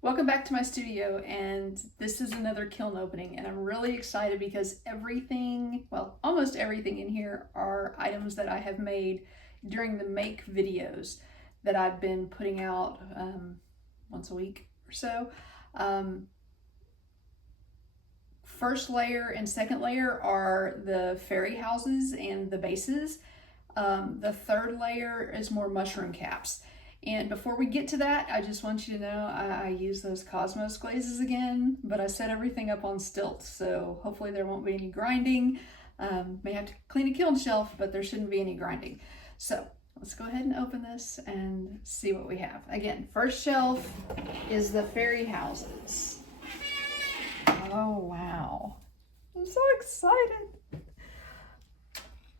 Welcome back to my studio, and this is another kiln opening, and I'm really excited because everything, well, almost everything in here are items that I have made during the make videos that I've been putting out once a week or so. First layer and second layer are the fairy houses and the bases. The third layer is more mushroom caps. And before we get to that, I just want you to know I use those Cosmos glazes again, but I set everything up on stilts, so hopefully there won't be any grinding. May have to clean a kiln shelf, but there shouldn't be any grinding. So let's go ahead and open this and see what we have. Again, first shelf is the fairy houses. Oh, wow. I'm so excited.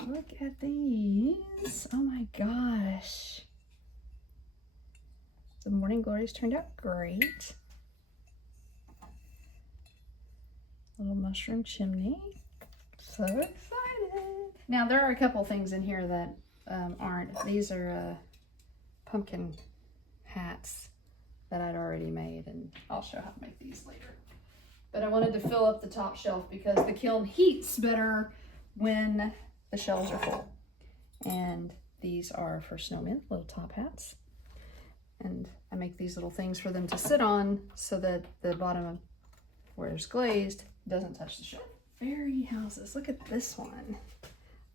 Look at these. Oh my gosh. The morning glories turned out great. Little mushroom chimney. So excited. Now there are a couple things in here that aren't. These are pumpkin hats that I'd already made, and I'll show how to make these later. But I wanted to fill up the top shelf because the kiln heats better when the shelves are full. And these are for snowmen, little top hats. And I make these little things for them to sit on so that the bottom where it's glazed doesn't touch the shelf. Fairy houses, look at this one.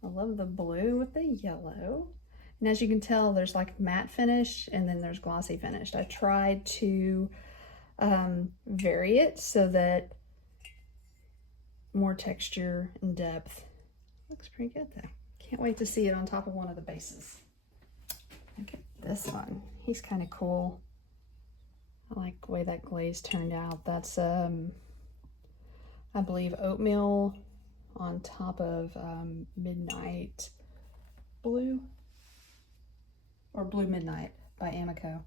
I love the blue with the yellow. And as you can tell, there's like matte finish and then there's glossy finish. I tried to vary it so that more texture and depth. Looks pretty good though. Can't wait to see it on top of one of the bases. Look at this one. He's kind of cool. I like the way that glaze turned out. That's, I believe, oatmeal on top of Midnight Blue, or Blue Midnight by Amaco.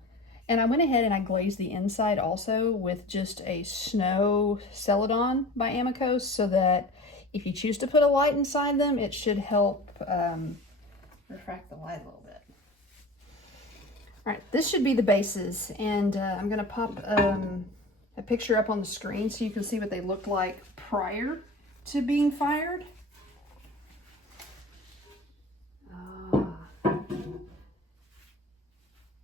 And I went ahead and I glazed the inside also with just a snow celadon by Amaco, so that if you choose to put a light inside them, it should help refract the light a little bit. All right, this should be the bases, and I'm gonna pop a picture up on the screen so you can see what they looked like prior to being fired.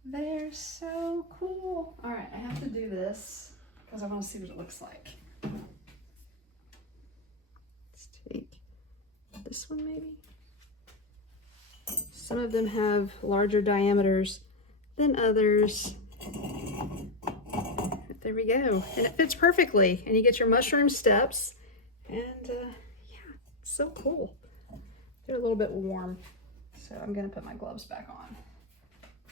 They're so cool. All right, I have to do this because I want to see what it looks like. Let's take this one maybe. Some of them have larger diameters than others. There we go. And it fits perfectly. And you get your mushroom steps. And yeah, it's so cool. They're a little bit warm. So I'm going to put my gloves back on.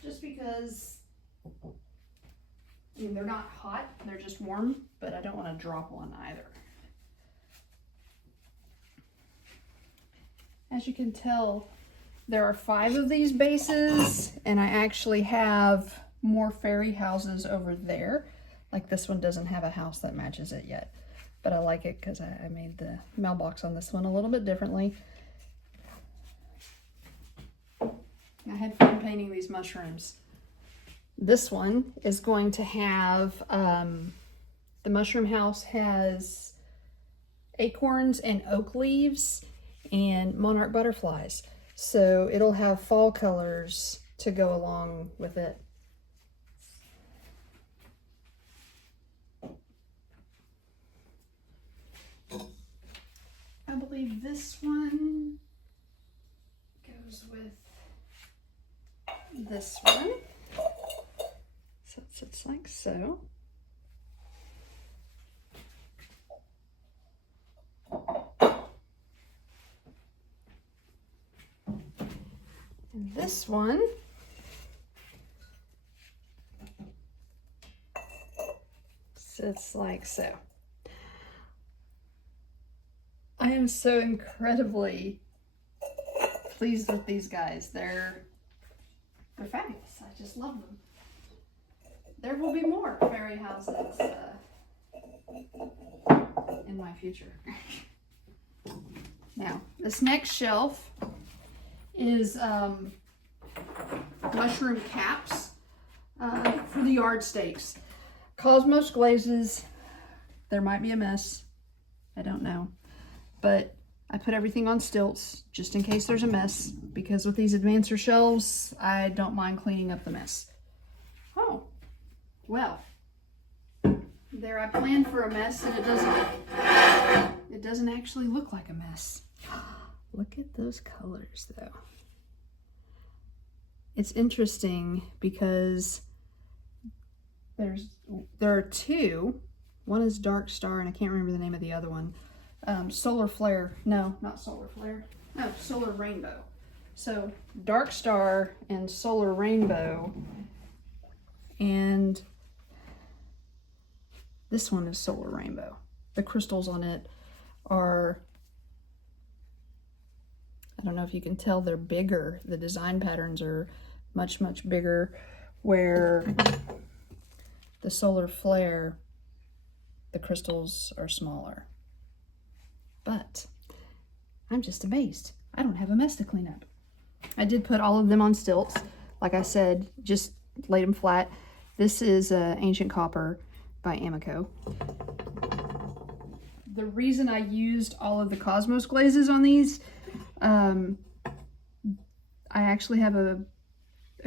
Just because, I mean, they're not hot, they're just warm, but I don't want to drop one either. As you can tell, there are 5 of these bases, and I actually have more fairy houses over there. Like this one doesn't have a house that matches it yet, but I like it because I made the mailbox on this one a little bit differently. I had fun painting these mushrooms. This one is going to have, the mushroom house has acorns and oak leaves and monarch butterflies. So it'll have fall colors to go along with it. I believe this one goes with this one. So it sits like so. And this one sits like so. I am so incredibly pleased with these guys. They're fabulous. I just love them. There will be more fairy houses in my future. Now, this next shelf is mushroom caps for the yard stakes. Cosmos glazes. There might be a mess. I don't know. But I put everything on stilts just in case there's a mess, because with these advancer shelves, I don't mind cleaning up the mess. Oh, well, there I planned for a mess, and it doesn't actually look like a mess. Look at those colors though. It's interesting because there are two. One is Dark Star, and I can't remember the name of the other one. Solar Flare. No, not Solar Flare. No, Solar Rainbow. So Dark Star and Solar Rainbow, and this one is Solar Rainbow. The crystals on it are, I don't know if you can tell, they're bigger. The design patterns are much, much bigger, where the Solar Flare, the crystals are smaller. But I'm just amazed. I don't have a mess to clean up. I did put all of them on stilts. Like I said, just laid them flat. This is Ancient Copper by Amaco. The reason I used all of the Cosmos glazes on these, I actually have a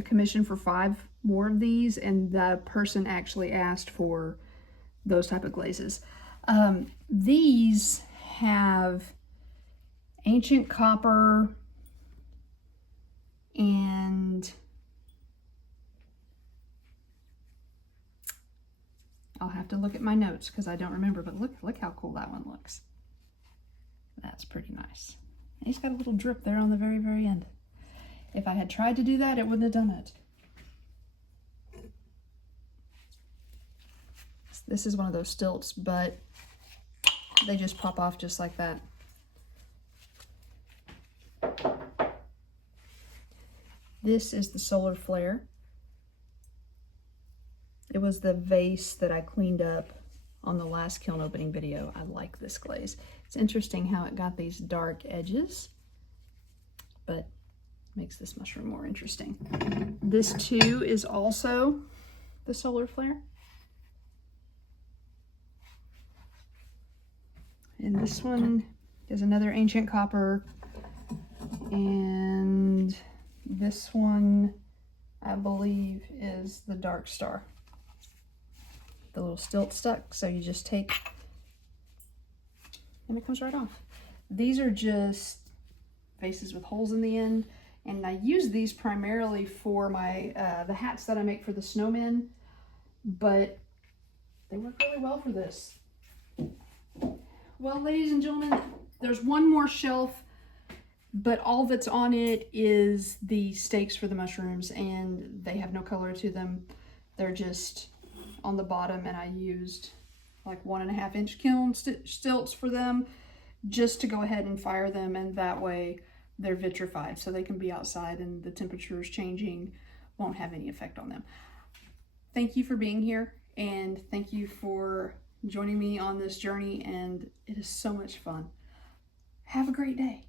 commission for 5 more of these, and the person actually asked for those type of glazes. These have Ancient Copper and I'll have to look at my notes because I don't remember, but look how cool that one looks. That's pretty nice. And he's got a little drip there on the very, very end. If I had tried to do that, it wouldn't have done it. This is one of those stilts, but they just pop off just like that. This is the Solar Flare. It was the vase that I cleaned up on the last kiln opening video. I like this glaze. It's interesting how it got these dark edges, but makes this mushroom more interesting. This too is also the Solar Flare. And this one is another Ancient Copper. And this one, I believe, is the Dark Star. The little stilt stuck, so you just take, and it comes right off. These are just vases with holes in the end, and I use these primarily for my the hats that I make for the snowmen, but they work really well for this. Well, ladies and gentlemen, there's one more shelf, but all that's on it is the stakes for the mushrooms, and they have no color to them. They're just on the bottom, and I used like 1.5 inch kiln stilts for them just to go ahead and fire them, and that way they're vitrified so they can be outside and the temperatures changing won't have any effect on them. Thank you for being here, and thank you for joining me on this journey, and it is so much fun. Have a great day.